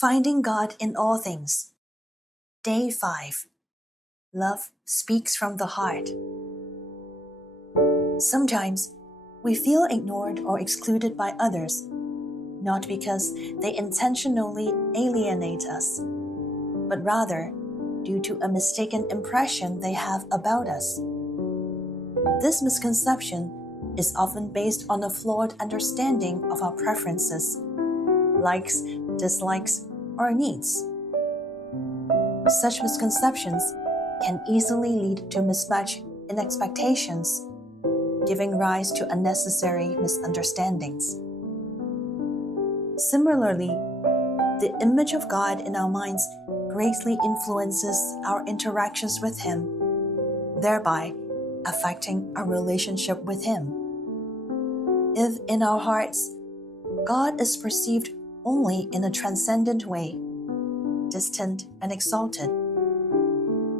Finding God in all things. Day 5. Love speaks from the heart. Sometimes we feel ignored or excluded by others, not because they intentionally alienate us, but rather due to a mistaken impression they have about us. This misconception is often based on a flawed understanding of our preferences, likes, dislikes, or needs. Such misconceptions can easily lead to mismatch in expectations, giving rise to unnecessary misunderstandings. Similarly, the image of God in our minds greatly influences our interactions with Him, thereby affecting our relationship with Him. If in our hearts, God is perceived only in a transcendent way, distant and exalted,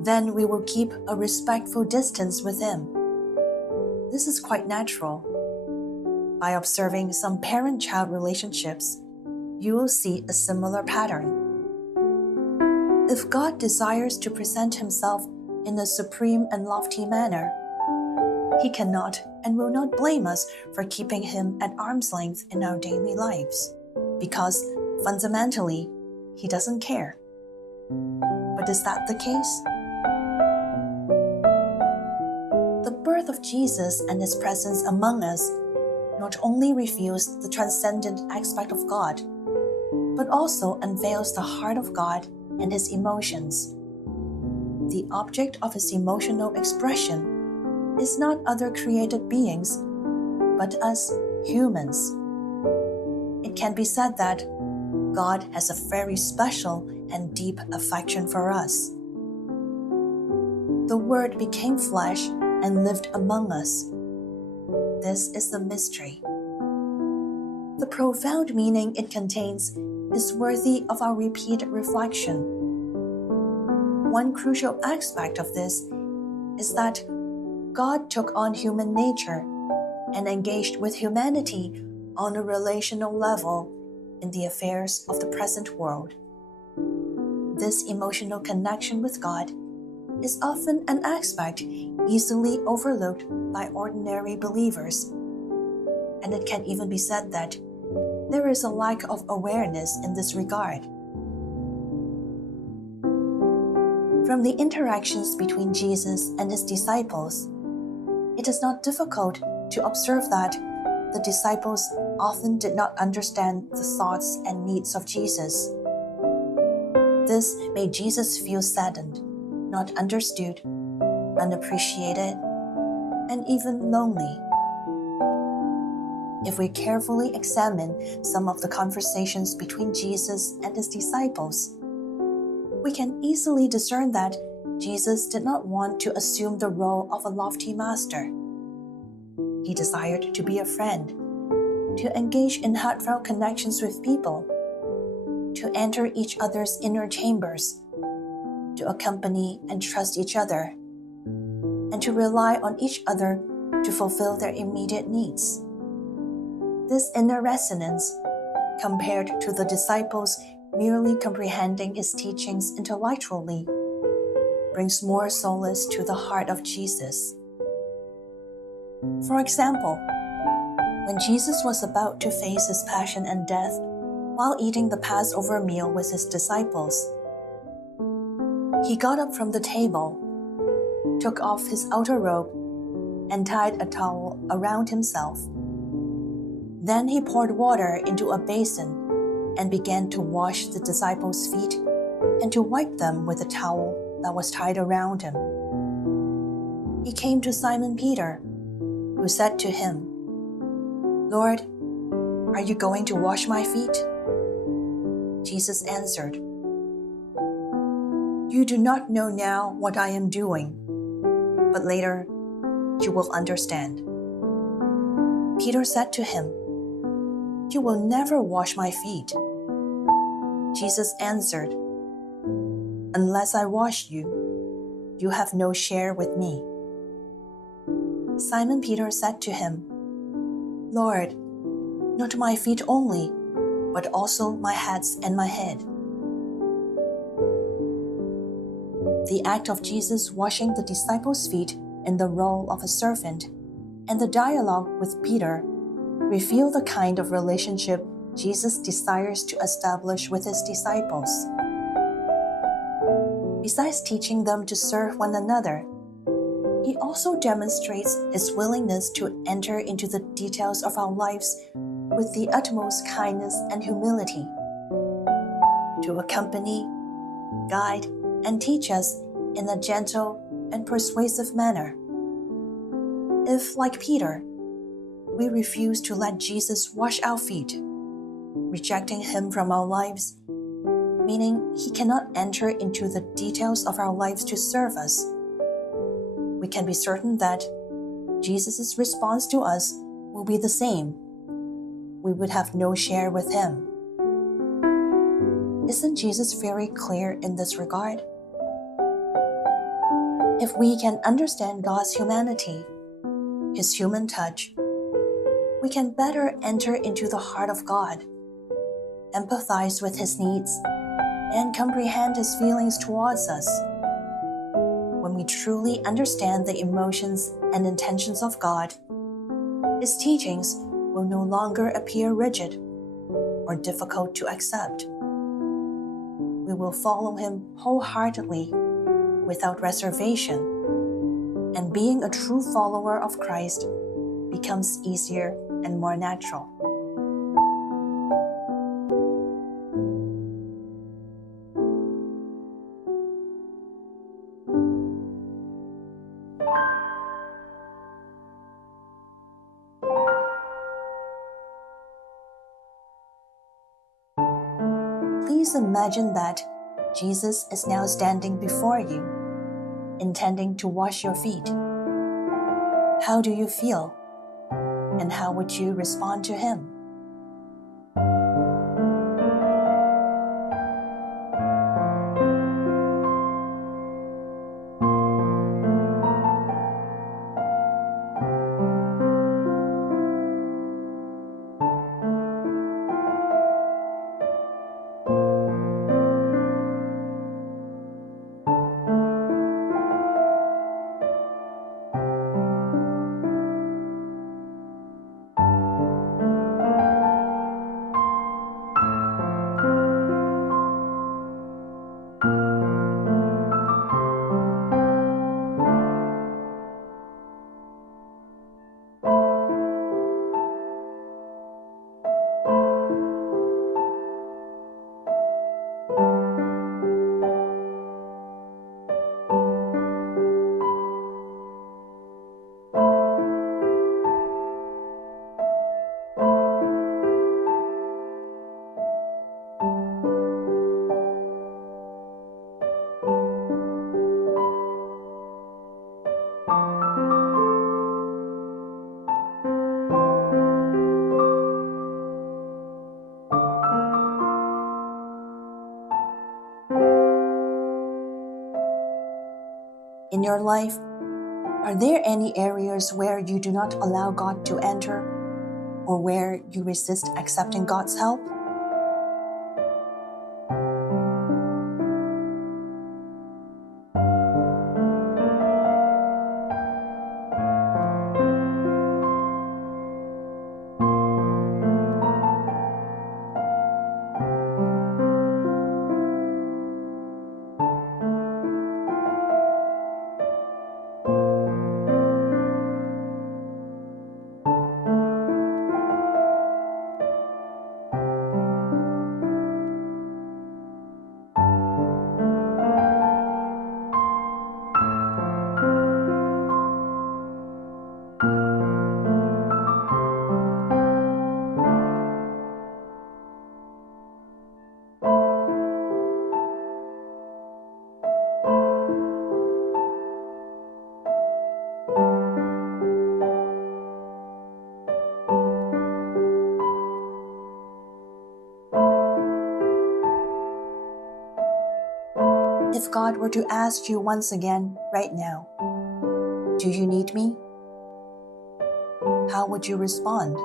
then we will keep a respectful distance with Him. This is quite natural. By observing some parent-child relationships, you will see a similar pattern. If God desires to present Himself in a supreme and lofty manner, He cannot and will not blame us for keeping Him at arm's length in our daily lives, because fundamentally, He doesn't care. But is that the case? The birth of Jesus and His presence among us not only reveals the transcendent aspect of God, but also unveils the heart of God and His emotions. The object of His emotional expression is not other created beings, but us humans. It can be said that God has a very special and deep affection for us. The Word became flesh and lived among us. This is the mystery. The profound meaning it contains is worthy of our repeated reflection. One crucial aspect of this is that God took on human nature and engaged with humanity on a relational level in the affairs of the present world. This emotional connection with God is often an aspect easily overlooked by ordinary believers, and it can even be said that there is a lack of awareness in this regard. From the interactions between Jesus and His disciples, it is not difficult to observe that the disciples often did not understand the thoughts and needs of Jesus. This made Jesus feel saddened, not understood, unappreciated, and even lonely. If we carefully examine some of the conversations between Jesus and His disciples, we can easily discern that Jesus did not want to assume the role of a lofty master. He desired to be a friend, to engage in heartfelt connections with people, to enter each other's inner chambers, to accompany and trust each other, and to rely on each other to fulfill their immediate needs. This inner resonance, compared to the disciples merely comprehending His teachings intellectually, brings more solace to the heart of Jesus. For example, when Jesus was about to face His passion and death while eating the Passover meal with His disciples, He got up from the table, took off His outer robe, and tied a towel around Himself. Then He poured water into a basin and began to wash the disciples' feet and to wipe them with the towel that was tied around Him. He came to Simon Peter, who said to Him, "Lord, are you going to wash my feet?" Jesus answered, "You do not know now what I am doing, but later you will understand." Peter said to Him, "You will never wash my feet." Jesus answered, "Unless I wash you, you have no share with me." Simon Peter said to Him, "Lord, not my feet only, but also my hands and my head." The act of Jesus washing the disciples' feet in the role of a servant and the dialogue with Peter reveal the kind of relationship Jesus desires to establish with his disciples. Besides teaching them to serve one another, he also demonstrates his willingness to enter into the details of our lives with the utmost kindness and humility, to accompany, guide, and teach us in a gentle and persuasive manner. If, like Peter, we refuse to let Jesus wash our feet, rejecting him from our lives, meaning he cannot enter into the details of our lives to serve us, we can be certain that Jesus' response to us will be the same. We would have no share with him. Isn't Jesus very clear in this regard? If we can understand God's humanity, his human touch, we can better enter into the heart of God, empathize with his needs, and comprehend his feelings towards us. When we truly understand the emotions and intentions of God, his teachings will no longer appear rigid or difficult to accept. We will follow him wholeheartedly, without reservation, and being a true follower of Christ becomes easier and more natural. Please imagine that Jesus is now standing before you, intending to wash your feet. How do you feel? And how would you respond to him? In your life, are there any areas where you do not allow God to enter, or where you resist accepting God's help? If God were to ask you once again right now, "Do you need me?" how would you respond?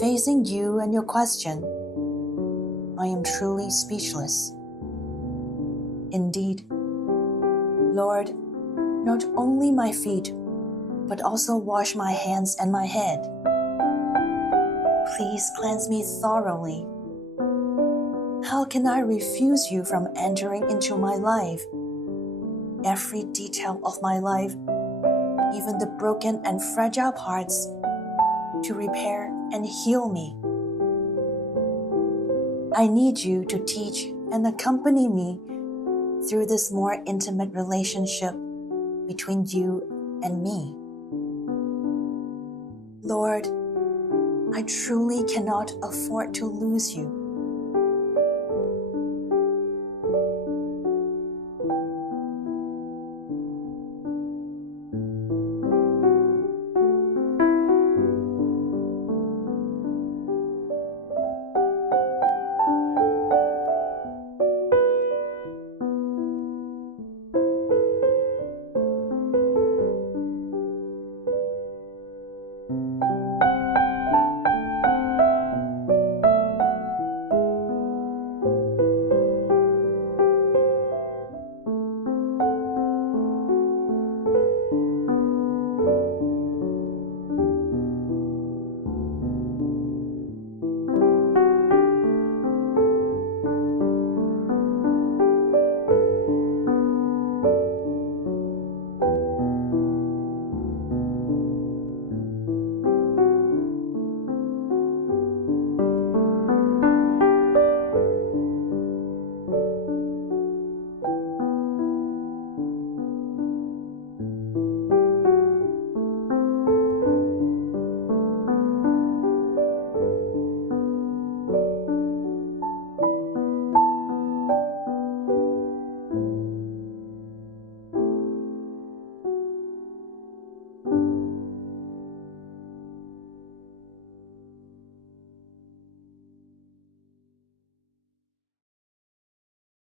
Facing you and your question, I am truly speechless. Indeed, Lord, not only my feet, but also wash my hands and my head. Please cleanse me thoroughly. How can I refuse you from entering into my life? Every detail of my life, even the broken and fragile parts, to repair and heal me. I need you to teach and accompany me through this more intimate relationship between you and me. Lord, I truly cannot afford to lose you.